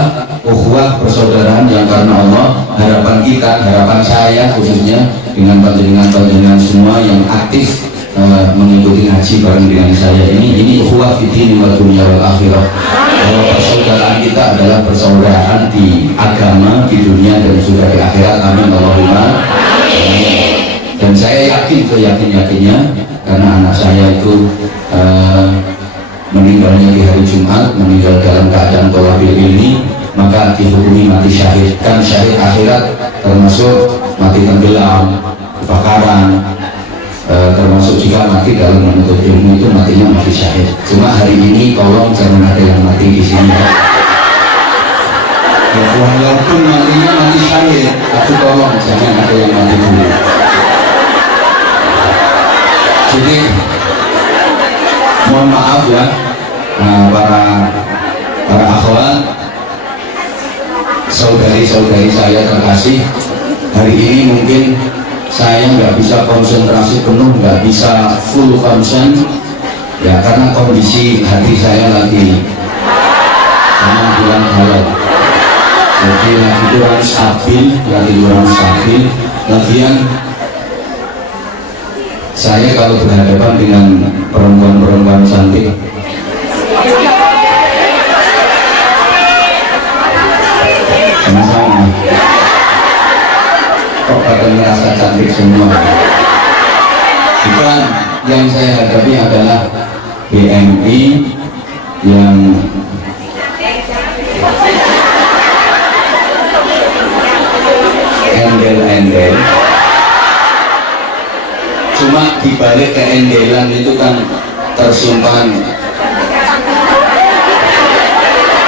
adalah ukhuwah persaudaraan yang karena Allah. Harapan kita, harapan saya khususnya dengan panjenengan semua yang aktif mengikuti ngaji bareng dengan saya ini ukhuwah fiddin wa dunya wal akhirah, bahwa persaudaraan kita adalah persaudaraan di agama, di dunia dan juga di akhirat. Amin Allahumma amin. Dan saya yakin seyakin-yakinnya, karena anak saya itu meninggalnya di hari Jumat, meninggal dalam keadaan thalabil ilmi, maka dihukumi mati syahid. Kan syahid akhirat termasuk mati tenggelam, kebakaran, termasuk juga mati dalam menuntut ilmu, itu matinya mati syahid. Cuma hari ini tolong jangan ada yang mati di sini. Ya, walaupun matinya mati syahid, aku tolong jangan ada yang mati dulu. Jadi mohon maaf ya, para akhwat, saudari-saudari saya terkasih, hari ini mungkin saya nggak bisa konsentrasi penuh, nggak bisa full concern ya, karena kondisi hati saya lagi sama bilang halal, jadi lagi kurang stabil, lagian saya kalau berhadapan dengan perempuan-perempuan cantik, sama-sama kok pada merasa cantik semua. Bukan, yang saya hadapi adalah BMI yang endel-endel. Cuma dibalik keendelan itu kan tersimpan,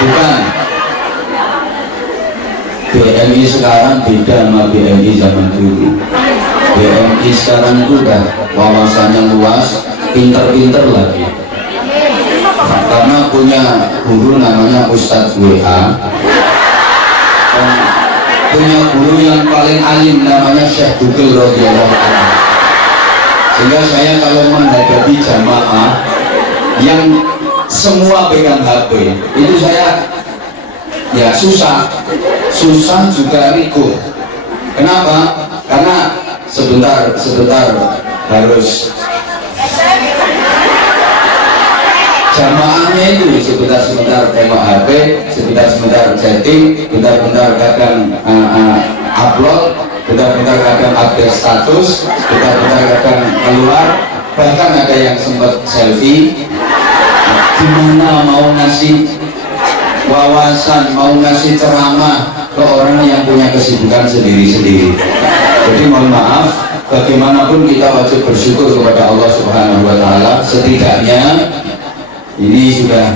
bukan, BMI sekarang beda sama BMI zaman dulu. BMI sekarang itu udah wawasannya luas, pinter-pinter lagi, karena punya guru namanya Ustadz WA, dan punya guru yang paling alim namanya Syekh Google radhiyallahu anhu. Sehingga saya kalau menghadapi jamaah yang semua pegang HP, itu saya ya susah juga ribut. Kenapa? Karena sebentar harus jamaahnya itu sebentar tengok HP, sebentar chatting, bentar kadang upload, bentar kadang update status, bentar kadang keluar, bahkan ada yang sempat selfie. Gimana mau ngasih wawasan, mau ngasih ceramah ke orang yang punya kesibukan sendiri-sendiri? Jadi mohon maaf, bagaimanapun kita wajib bersyukur kepada Allah Subhanahu wa Ta'ala. Setidaknya ini sudah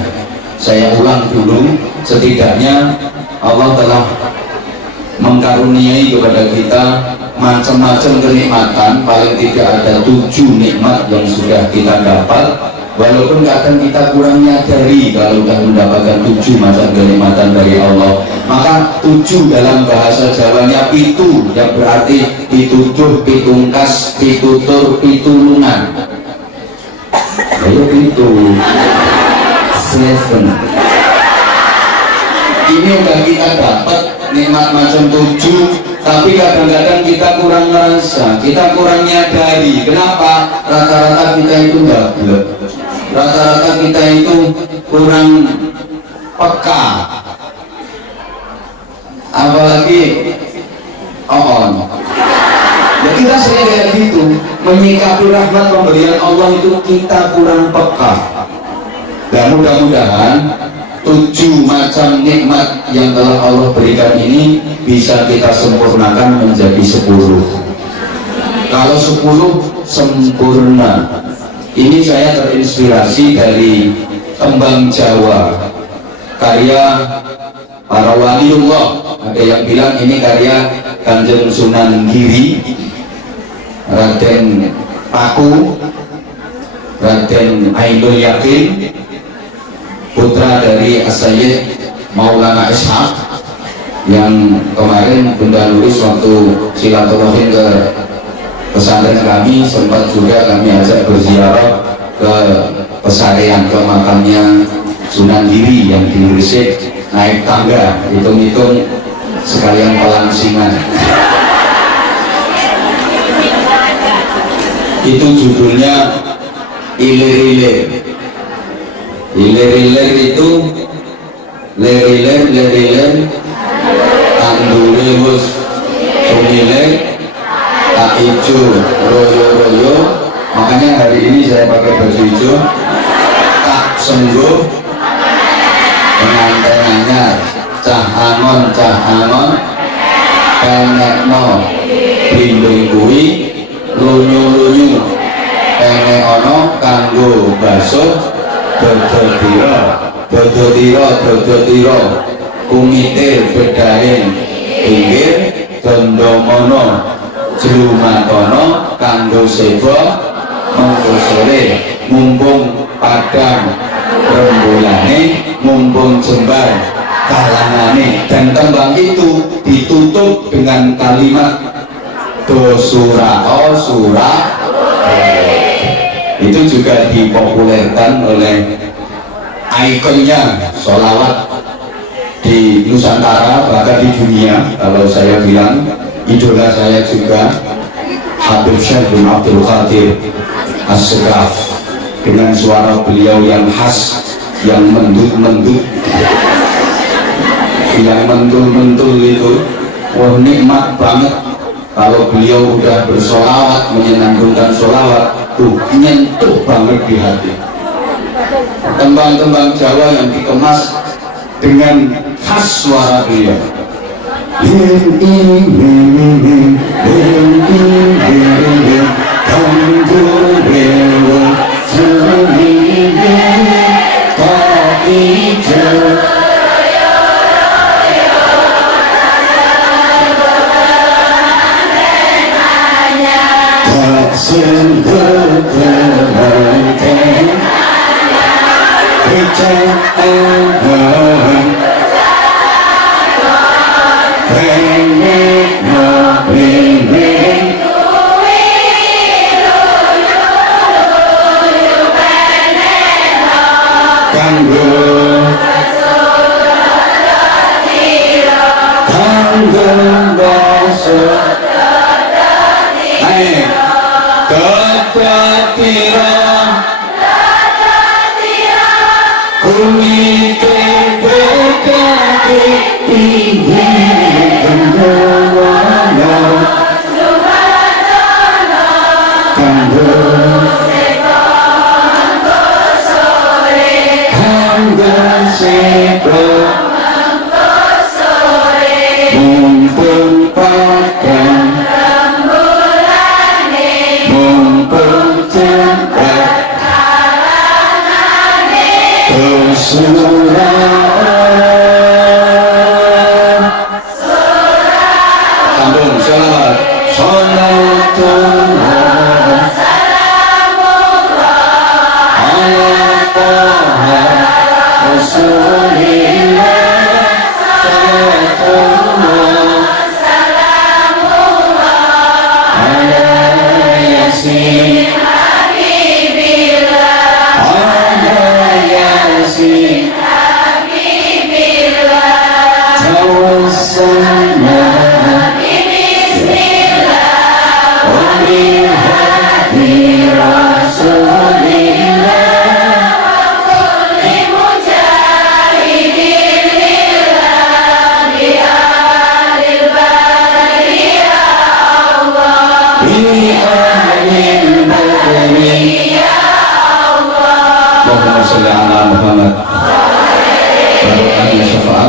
saya ulang dulu, setidaknya Allah telah mengkaruniai kepada kita macam-macam kenikmatan. Paling tidak ada 7 nikmat yang sudah kita dapat, walaupun kadang kita kurang nyadari kalau sudah mendapatkan 7 macam kenikmatan dari Allah. Maka 7 dalam bahasa Jawanya pitu, yang berarti pituduh, pitungkas, pitutur, pitulungan. Ayo pitu 7. Ini udah kita dapat nikmat macam 7, tapi kadang-kadang kita kurang merasa, kita kurang nyadari. Kenapa? Rata-rata kita itu gablek, rata-rata kita itu kurang peka, apalagi ya kita sering kayak gitu menyikapi rahmat pemberian Allah itu kita kurang peka. Dan mudah-mudahan 7 macam nikmat yang telah Allah berikan ini bisa kita sempurnakan menjadi 10. Kalau 10 sempurna. Ini saya terinspirasi dari Tembang Jawa, karya para waliullah. Ada yang bilang ini karya Kanjeng Sunan Giri, Raden Paku, Raden Ainul Yakin, putra dari As-Sayyid Maulana Ishaq, yang kemarin Bunda Luris waktu silaturahim ke pesantren kami, sempat juga kami ajak berziarah ke pesarian, ke makamnya Sunan Giri yang di Gresik. naik tangga, hitung-hitung sekalian pelangsingan. Itu judulnya ilir-ilir. Ilir-ilir itu ler-ilir tandure wis sumilir tak ijo royo-royo. Makanya hari ini saya pakai baju hijau. Tak sengguh pengantin anyar, cah angon penekno blimbing kuwi lunyu-lunyu enek ana kanggo basuh dodotira kumite bedahin pinggir dondomono jlumatana kanggo seba monggo sore mumpung padang rembolane mumpung jembar kalangane. Dan tembang itu ditutup dengan kalimat dosurao surah. Itu juga dipopulerkan oleh ikonnya sholawat di Nusantara, bahkan di dunia. Kalau saya bilang idola saya juga Habib Syekh bin Abdul Qadir As-Segraf, dengan suara beliau yang khas, yang mendut-mendut, yang mentul-mentul itu. Wah, nikmat banget kalau beliau udah bersolawat, menyenandungkan solawat tuh, nyentuh banget di hati. Tembang-tembang Jawa yang dikemas dengan khas suara beliau.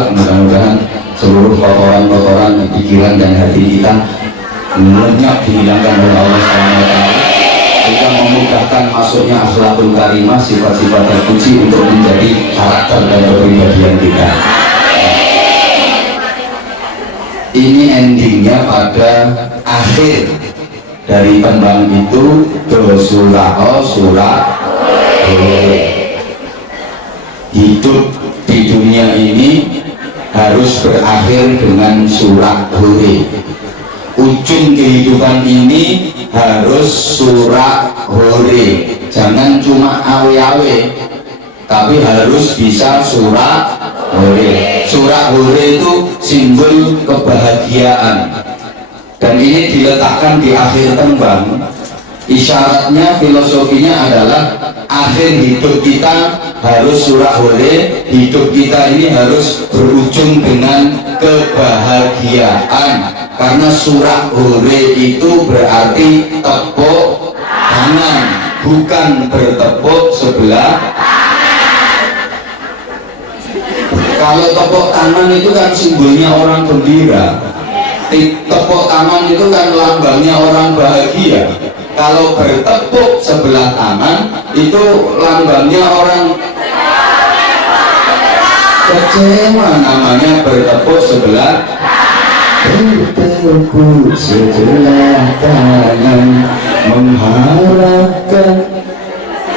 Mudah-mudahan seluruh kotoran-kotoran di pikiran dan hati kita lenyap dihilangkan oleh Allah SWT, sehingga memudahkan masuknya akhlakul karimah, sifat-sifat terpuji untuk menjadi karakter dan kepribadian kita. Ini endingnya pada akhir dari tembang itu dosurao surah. Hidup di dunia ini harus berakhir dengan surah hore. Ujung kehidupan ini harus surah hore. Jangan cuma awe-awe, tapi harus bisa surah hore. Surak hore itu simbol kebahagiaan, dan ini diletakkan di akhir tembang. Isyaratnya, filosofinya adalah akhir hidup kita harus surak hore, hidup kita ini harus berujung dengan kebahagiaan, karena surak hore itu berarti tepuk tangan, bukan bertepuk sebelah. Kalau tepuk tangan itu kan simbolnya orang gembira, tepuk tangan itu kan lambangnya orang bahagia. Kalau bertepuk sebelah tangan itu lambangnya orang kecewa, namanya bertepuk sebelah. Bertepuk sebelah tangan mengharapkan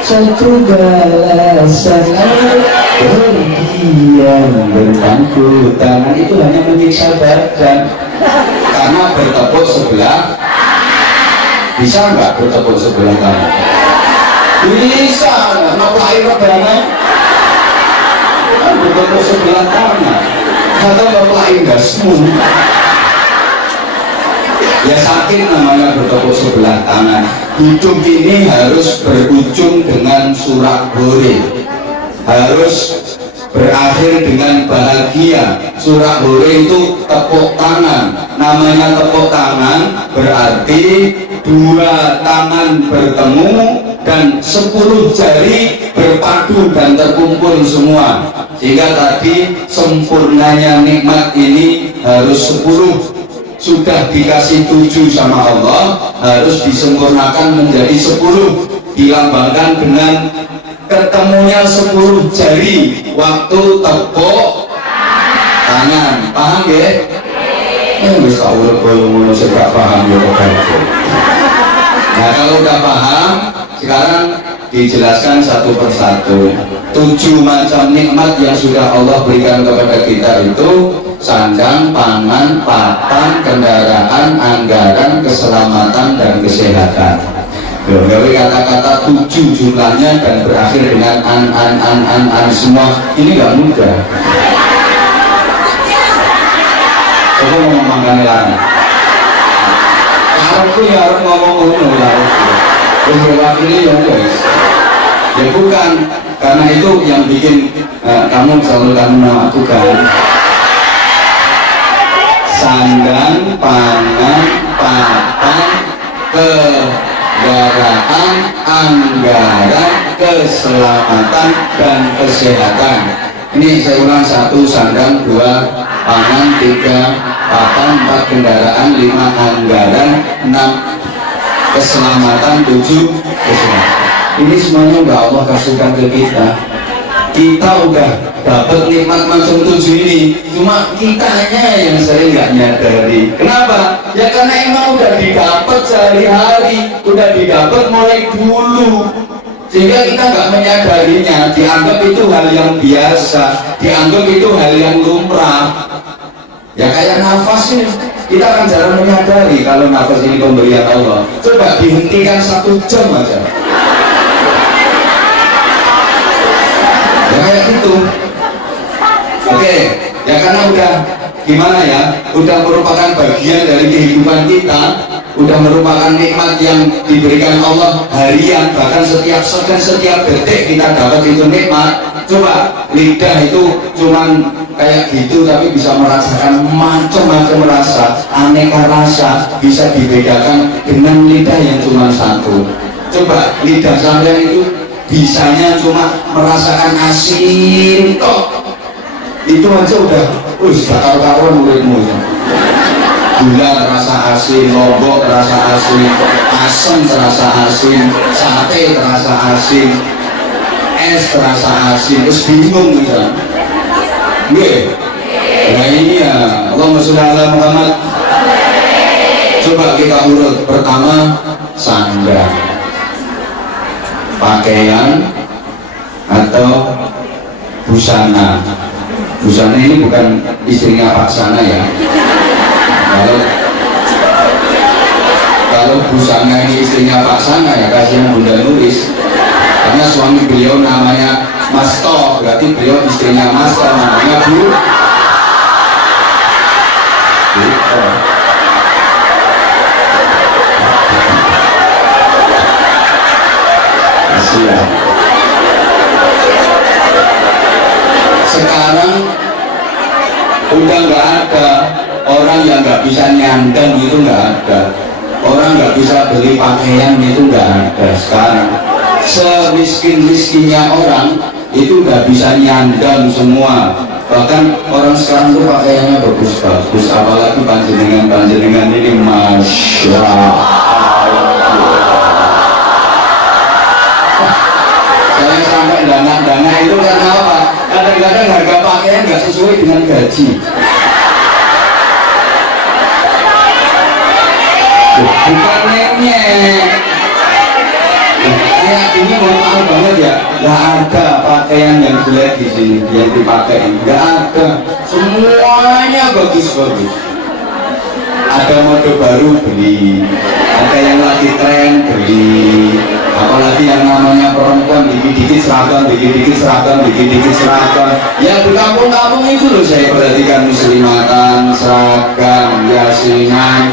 satu balasan, berdiam berpangku tangan itu hanya menyiksa badan. Karena bertepuk sebelah, bisa nggak bertepuk sebelah tangan? Bisa, ngapain rebana? Bertepuk sebelah tangan atau ngapain gasmu? Ya sakit namanya bertepuk sebelah tangan. Hidup ini harus berujung dengan surak hore, harus berakhir dengan bahagia. Surak hore itu tepuk tangan. Namanya tepuk tangan berarti dua tangan bertemu dan 10 jari berpadu dan terkumpul semua, sehingga tadi sempurnanya nikmat ini harus 10. Sudah dikasih 7 sama Allah, harus disempurnakan menjadi 10, dilambangkan dengan ketemunya 10 jari waktu tepuk tangan. Paham ya? Bisa urut kalau gak paham ya. Nah kalau udah paham, sekarang dijelaskan satu persatu. 7 macam nikmat yang sudah Allah berikan kepada kita itu: sandang, pangan, papan, kendaraan, anggaran, keselamatan, dan kesehatan. Gawe kata-kata 7 jumlahnya dan berakhir dengan an semua. Ini gak mudah. Coba ngomong lagi. Aku ya harus ngomong lagi. Ini ya guys. Ya bukan, karena itu yang bikin kamu selalu nama aku kan. Sandang, pangan, papan, kendaraan, anggaran, keselamatan, dan kesehatan. Ini saya ulang: 1 sandang, 2 pangan, 3 papan, 4 kendaraan, 5 anggaran, 6 keselamatan, 7 kesehatan. Ini semuanya udah Allah kasihkan ke kita. Kita udah dapat nikmat macam 7 ini, cuma kitanya yang sering nggak nyadari. Kenapa? Ya karena emang udah didapat sehari-hari, udah didapat mulai dulu, sehingga kita nggak menyadarinya. Dianggap itu hal yang biasa, dianggap itu hal yang lumrah. Ya kayak nafas ini, kita akan jarang menyadari kalau nafas ini pemberian Allah. Coba dihentikan 1 jam aja, ya kayak gitu. Oke, ya karena udah gimana ya, udah merupakan bagian dari kehidupan kita, udah merupakan nikmat yang diberikan Allah harian, bahkan setiap second, setiap detik kita dapat itu nikmat. Coba lidah itu cuman kayak gitu, tapi bisa merasakan macam-macam rasa, aneka rasa, bisa dibedakan dengan lidah yang cuma 1. Coba lidah sampean itu bisanya cuma merasakan asin toh, itu aja udah bakar-bakar muridmu. Gula terasa asin, lombok terasa asin, asam terasa asin, sate terasa asin, es terasa asin, terus bingung gitu. Nah ini ya, Allahumma sholli ala Muhammad. Coba kita urut. Pertama, sandang, pakaian atau busana. Busana ini bukan istrinya Pak Sana ya. Kalau busana ini istrinya Pak Sana ya kasihan Bunda Nuris, karena suami beliau namanya Mas Toh, berarti beliau istrinya Mas Toh, namanya Bu Toh. Kasihan. Sekarang udah nggak ada orang yang nggak bisa nyandang, itu nggak ada. Orang nggak bisa beli pakaian, itu nggak ada sekarang. Semiskin-miskinnya orang itu nggak bisa nyandang semua. Bahkan orang sekarang tuh pakaiannya bagus-bagus, apalagi panjenengan ini, masya Allah. Saya sampai dana itu karena apa? Kadang-kadang harga pakaian nggak sesuai dengan gaji. Bukan nyenyek. Kayak ini mohon maaf banget ya, nggak ada pakaian yang jelek di sini yang dipakai, nggak ada. Semuanya bagus-bagus. Ada mode baru beli, ada yang lagi tren beli, apalagi yang namanya perempuan dikit-dikit seragam, dikit-dikit seragam, dikit-dikit seragam. Ya di kampung-kampung itu loh saya perhatikan, muslimatan, seragam, yasinan,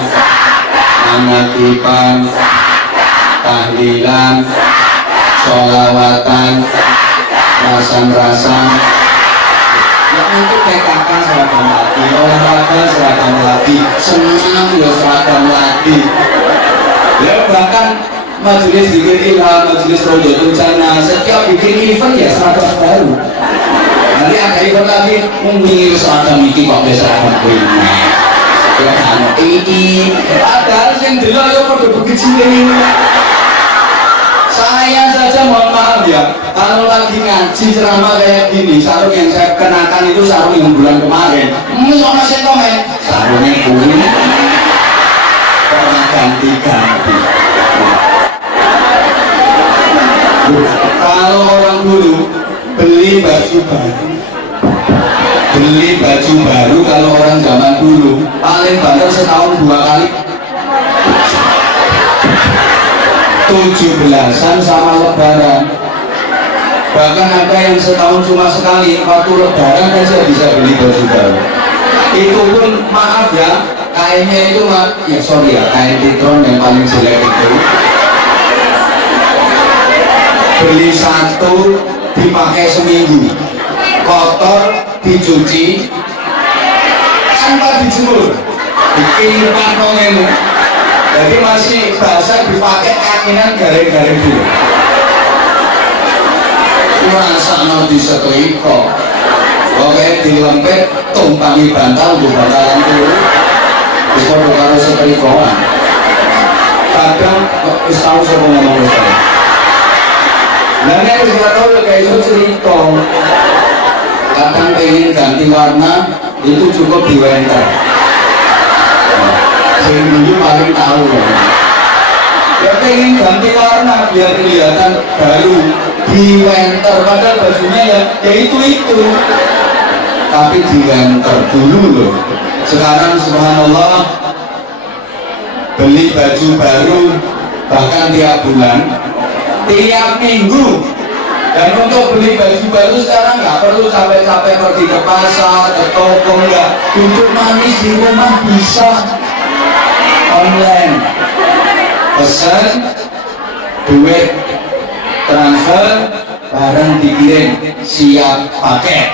manatipan, tahlilan, sholawatan, rasan-rasan. Ya nanti PKK seragam lagi, olahraga seragam lagi, senang ya seragam lagi. Ya bahkan majelis bikin ilham, majelis rojotul jannah, setiap bikin event ya seragam baru. Nanti ada event lagi, mungkin seragam ini pakai seragam ini. Ya kan ini, padahal yang dulu ya pada begitu ini. Saya saja mohon maaf ya, kalau lagi ngaji ceramah kayak gini, sarung yang saya kenakan itu sarung yang bulan kemarin. Sama saya komen, sarungnya kuning, pernah ganti-ganti. Kalau orang dulu beli baju baru, kalau orang zaman dulu paling banyak setahun 2 kali. 17-an sama lebaran. Bahkan ada yang setahun cuma sekali, waktu lebaran aja bisa beli baju baru. Itu pun maaf ya, kainnya itu kain titron yang paling jelek itu. Beli satu dipakai seminggu, kotor dicuci tanpa dijemur, bikin panongnya. Jadi masih basah dipakai kakinan garing-garing dulu. Masa mau disetrika, pokoknya dilempet, tumpangi bantal, bantalan dulu. Bisa bukan setrikoan. Kadang tahu saya ngomong saya. Nah ini kita tahu kayak itu cerita. Kadang pengen ganti warna, itu cukup di wender. Ini paling tahu ya pengen ganti warna biar kelihatan baru di winter, padahal bajunya ya itu tapi di winter dulu loh. Sekarang subhanallah beli baju baru bahkan tiap bulan, tiap minggu. Dan untuk beli baju baru sekarang nggak perlu capek-capek pergi ke pasar, ke toko, nggak, duduk manis di rumah bisa online, pesan, duit transfer, barang dikirim, siap pakai.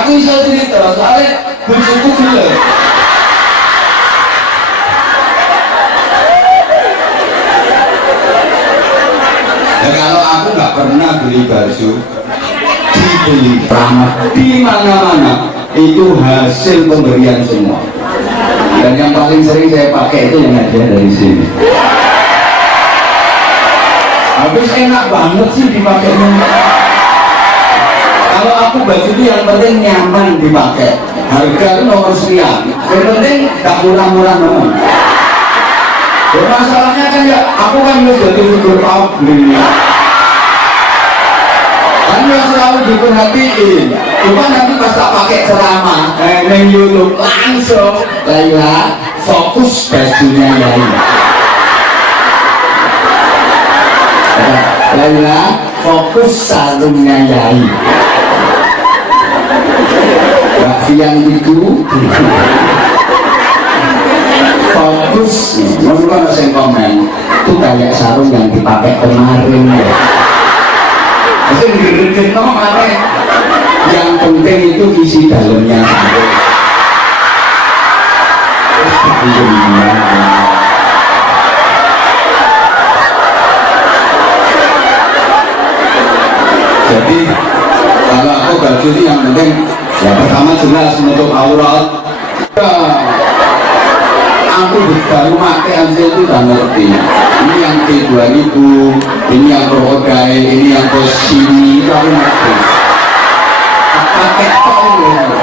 Aku bisa cerita soalnya bujuku dulu. Dan kalau aku nggak pernah beli baju, dibeli di mana-mana, itu hasil pemberian semua. Dan yang paling sering saya pakai itu yang ada dari sini. Habis enak banget sih dipakainya. Kalau aku baju itu yang penting nyaman dipakai. Harga itu nomor sekian. Yang penting gak murah-murah nomor. Masalahnya kan ya, aku kan harus jadi figur publik. Anda selalu diperhatiin. Cuma nanti pas tak pakai ceramah neng YouTube langsung Laila fokus bajunya Laila. Laila fokus sarungnya Yai. Yang itu fokus, menurut kalau saya komen itu kayak sarung yang dipakai kemarin ya. Itu gede-gede no, yang penting itu isi dalamnya sarung. Jadi kalau aku baju itu yang penting ya pertama jelas menutup aurat. Aku baru pakai aja itu udah ngerti. Ini yang T2000, ini yang krokodil, ini yang posini, itu aku ngerti. Pakai tol ngerti.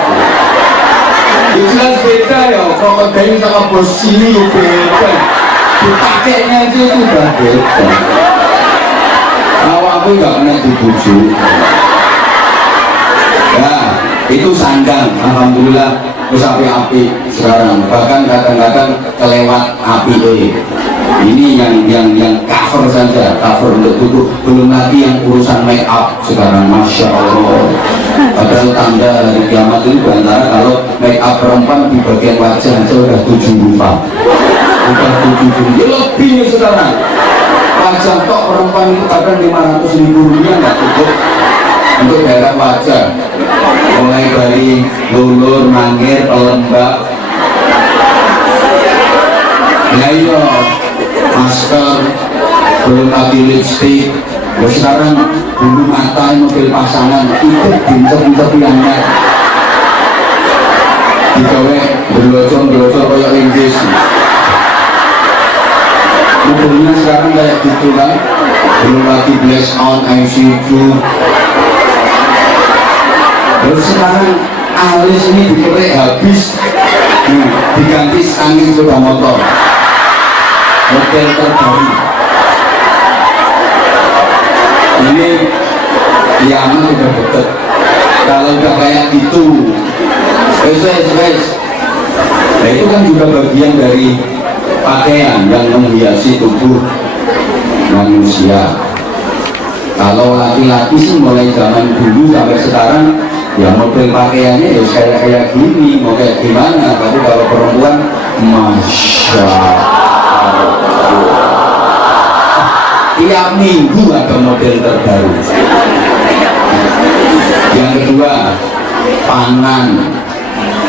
Jelas beda ya, krokodil sama posini beda. Dipakainya aja itu udah beda. Kalau aku nggak pernah dibujuk. Ya, itu sandang, alhamdulillah terus api-api sekarang. Bahkan kadang-kadang kelewat api ini yang cover saja, cover untuk tubuh. Belum lagi yang urusan make up sekarang, masya Allah. Padahal tanda dari kiamat itu antara kalau make up perempuan di bagian wajah aja udah 7 rupa, udah 7 juta lebih sekarang. Wajah tok perempuan itu kadang 500.000 rupiah nggak cukup untuk daerah wajah, mulai dari lulur, mangir, pelembab, ya iya, masker, belum lagi lipstick. Ya sekarang bulu mata mobil pasangan itu bincer-bincernya digawe berlocor-berlocor kayak Inggris. Mobilnya sekarang kayak gitu kan, belum lagi black on ICQ. Terus sekarang alis ini dikerek habis, diganti angin sepeda motor, model terbaru. Ini kiamat udah deket. Kalau udah kayak gitu, nah itu kan juga bagian dari pakaian yang menghiasi tubuh manusia. Kalau laki-laki sih mulai zaman dulu sampai sekarang ya model pakaiannya ya kayak gini, mau kayak gimana. Tapi kalau perempuan, masya Allah, tiap minggu ada model terbaru. Yang kedua, pangan.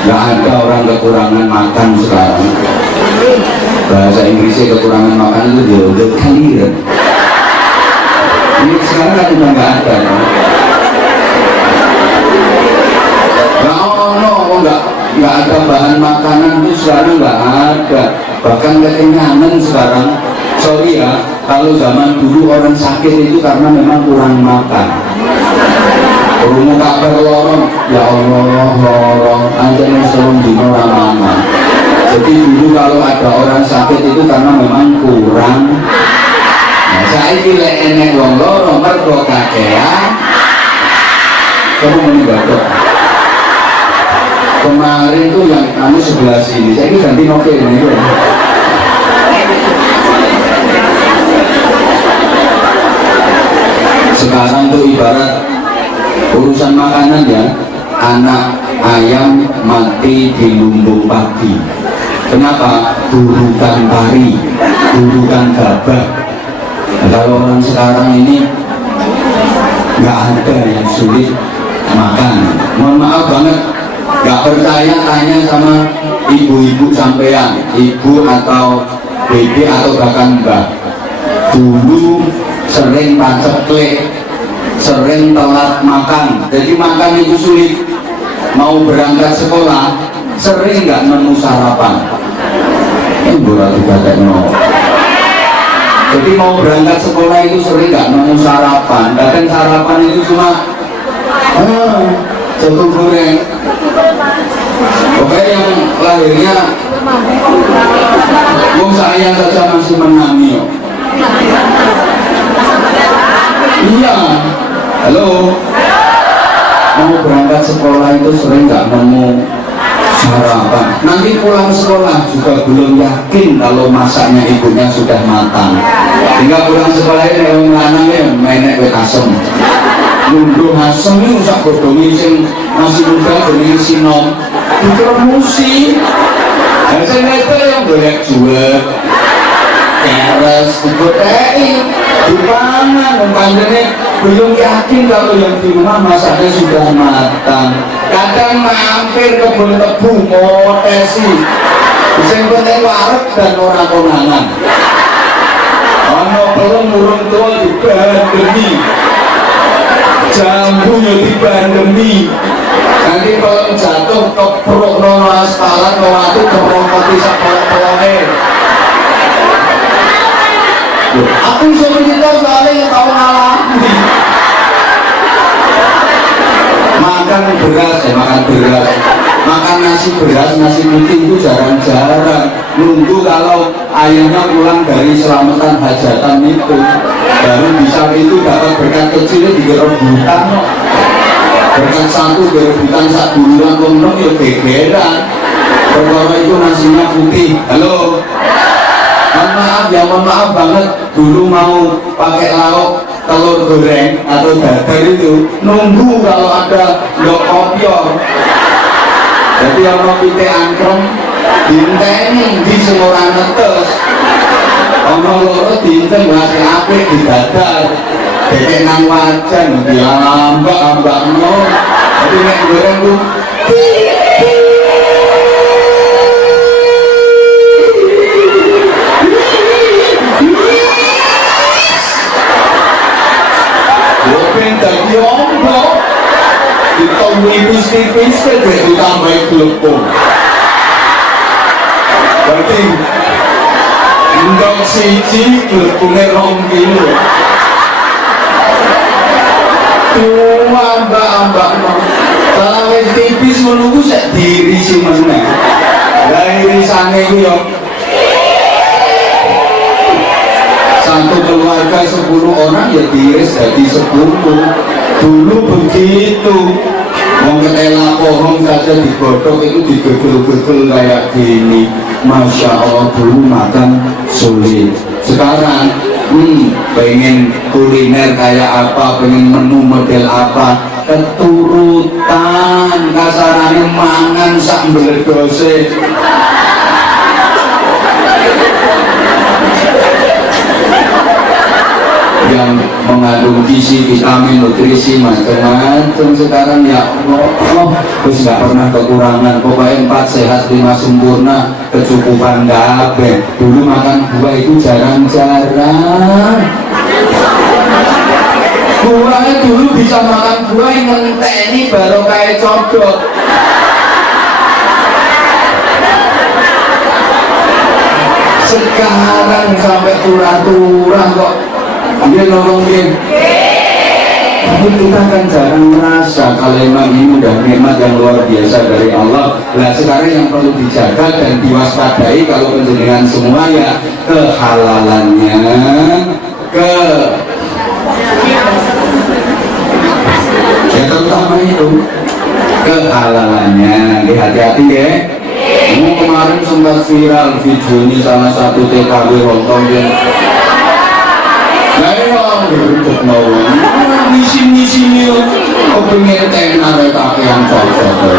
Nggak ada orang kekurangan makan sekarang. Bahasa Inggrisnya kekurangan makan itu the clear. Ini sekarang kan udah nggak ada. Nggak ada bahan makanan itu sekarang nggak ada. Bahkan kekenyangan sekarang. Sorry ya, kalau zaman dulu orang sakit itu karena memang kurang makan. Kurang kabar lorong, ya Allah lorong, aja nih selum dino ramana. Jadi dulu kalau ada orang sakit itu karena memang kurang. Nah, saya kira enek wong lorong mergo kakean. Kamu meninggal. Kemarin tuh yang kami sebelah sini, saya ini ganti novel ini ya. Sekarang tuh ibarat urusan makanan ya, anak ayam mati di lumbung pagi. Kenapa? Burukan pari, burukan gabah. Nah, kalau orang sekarang ini nggak ada yang sulit makan. Mohon maaf banget, nggak percaya tanya sama ibu-ibu sampean, ibu atau bebe atau bahkan mbak. Dulu sering paceklik, sering telat makan, jadi makan itu sulit. Mau berangkat sekolah sering nggak nemu sarapan. Ini bola juga tekno. Jadi mau berangkat sekolah itu sering nggak nemu sarapan. Kadang sarapan itu cuma jagung goreng. Pokoknya yang lahirnya saya saja masih menangis. Iya, halo. Mau berangkat sekolah itu sering nggak nemu harapan. Nanti pulang sekolah juga belum yakin kalau masaknya ibunya sudah matang. Hingga pulang sekolah ini orang lanangnya menek wet asem. Nunduk asem ini usah godongi sing masih muda jenenge sinom. Dikeremusi. Dan sing itu yang boleh jual. Teres digotei, dipangan, umpamanya belum yakin kalau yang di rumah masaknya sudah matang. Kadang mampir ke kebun tebu ngotesi, sing penting wareg dan orang konangan. Ono pelung urung tua dibandemi, jambu ya dibandemi. Nanti kalau jatuh keprok nono aspalan, no waktu keprokoti sapolok-poloknya. Aku bisa mencinta soalnya yang tahu ngalami. Makan beras, makan nasi beras, nasi putih itu jarang-jarang. Nunggu kalau ayahnya pulang dari selamatan hajatan itu, baru bisa itu dapat berkat kecilnya di rebutan. Berkat satu rebutan sak bulan kondom ya gegeran. Perkara itu nasinya putih. Halo. Mohon maaf banget, dulu mau pakai lauk telur goreng atau dadar itu nunggu kalau ada ndok kopior. Jadi ono pitik angkrem dinteni di semua netes. Ono loro dinten masih apik di dadar. Dedek nang wajan diambak-ambakno. Jadi nek goreng ku tipis-tipis ke ditambahi glepung. Berarti ndok siji glepungnya 2 kilo. Tua mbak-mbak kalau wis tipis menunggu sek dirisi meneh. Lah irisane ku yo satu keluarga 10 orang ya diiris jadi 10. Dulu begitu. Wong ketela pohon saja digodok itu digegel-gegel kayak gini. Masya Allah, dulu makan sulit. Sekarang pengen kuliner kayak apa, pengen menu model apa, keturutan kasarannya mangan sak mbeledose. Yang mengandung gizi, vitamin, nutrisi macam-macam sekarang ya Allah, terus nggak pernah kekurangan. Pokoknya 4 sehat 5 sempurna, kecukupan kabeh. Dulu makan buah itu jarang-jarang. Buahnya dulu bisa makan buah yang ngenteni baru kayak codot. Sekarang sampai turah-turah kok. Dia nolongin. Tapi kita kan jarang merasa kalau memang ini udah nikmat yang luar biasa dari Allah. Nah sekarang yang perlu dijaga dan diwaspadai kalau penjenengan semua ya kehalalannya, ya terutama itu kehalalannya. Hati-hati ya. Kemarin sempat viral video ini salah satu TKW Hongkong yang berikut mau misi-misi kok pengen tenar tapi yang cocok.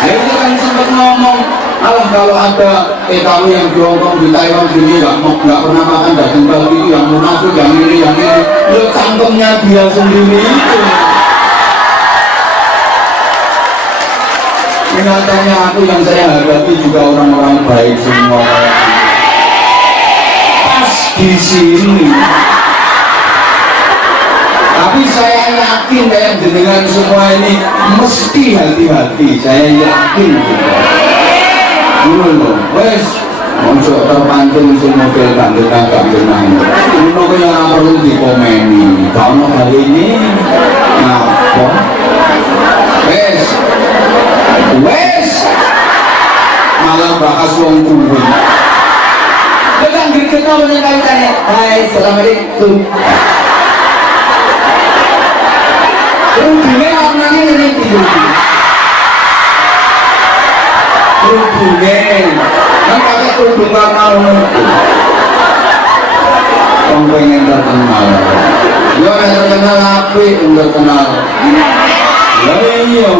Jadi kan sempat ngomong, alah kalau ada TKW yang di Hongkong, di Taiwan gini nggak pernah makan daging babi, yang munafik, yang ini, ya cangkemnya dia sendiri itu. Nyatanya aku yang saya hadapi juga orang-orang baik semua. Pas di sini. Tapi saya yakin kayak jenengan semua ini mesti hati-hati. Saya yakin juga. Loh, wes untuk terpancing semua model gandeng-gandeng. Ini yang perlu dikomeni. Kalau kali ini, ngapa? Wes malah bahas wong kuwi. Tekan gregetno menyang kawitane. Hai, assalamualaikum. kerudungnya kan pakai kerudung warna orang pengen terkenal ya ada terkenal api udah kenal ya iya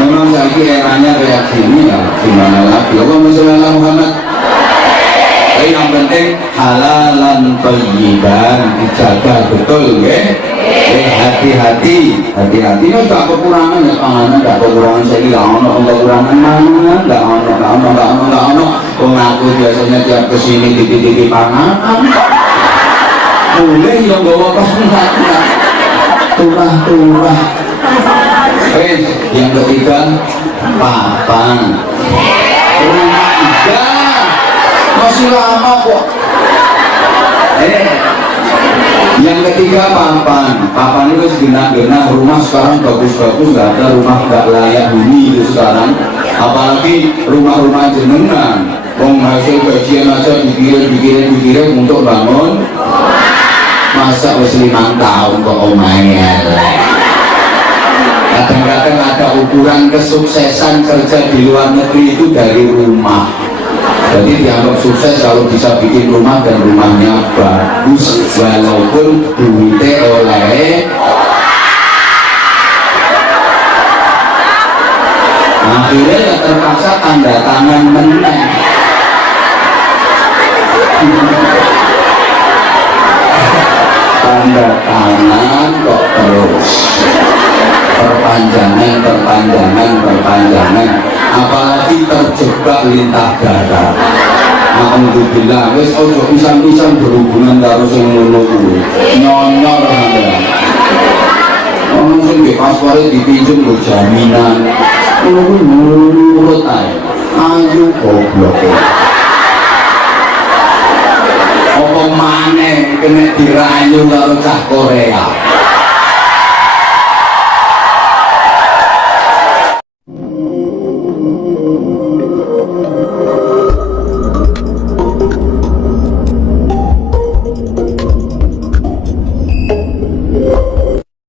memang lagi eranya kayak gini ya gimana lagi apa masalah Muhammad. Tapi yang penting halalan thayyiban dijaga betul ya. Hati-hati ini gak kekurangan ya panganan, gak kekurangan saya gak ono kekurangan mana, gak ono. Aku biasanya tiap kesini titip-titip panganan boleh yang bawa panganan turah. Yang ketiga papan rumah tiga masih lama kok. Yang ketiga papan itu segenap-genap rumah sekarang bagus-bagus, nggak ada rumah nggak layak huni itu sekarang, apalagi rumah-rumah jenengan wong hasil gajian aja dikirim untuk bangun masa wis 5 tahun kok omahe. Kadang-kadang ada ukuran kesuksesan kerja di luar negeri itu dari rumah. Jadi dianggap sukses kalau bisa bikin rumah dan rumahnya bagus walaupun duitnya oleh. Akhirnya ya terpaksa tanda tangan meneng. Tanda tangan kok terus perpanjangan, apalagi terjebak lintah darat. Alhamdulillah wis ojo pisan-pisan berhubungan karo sing ngono kuwi nyonyor sampean. Ono sing nggih paspore dipinjem lho jaminan nurut ae ayo goblok. Apa maneh kena dirayu karo cah Korea.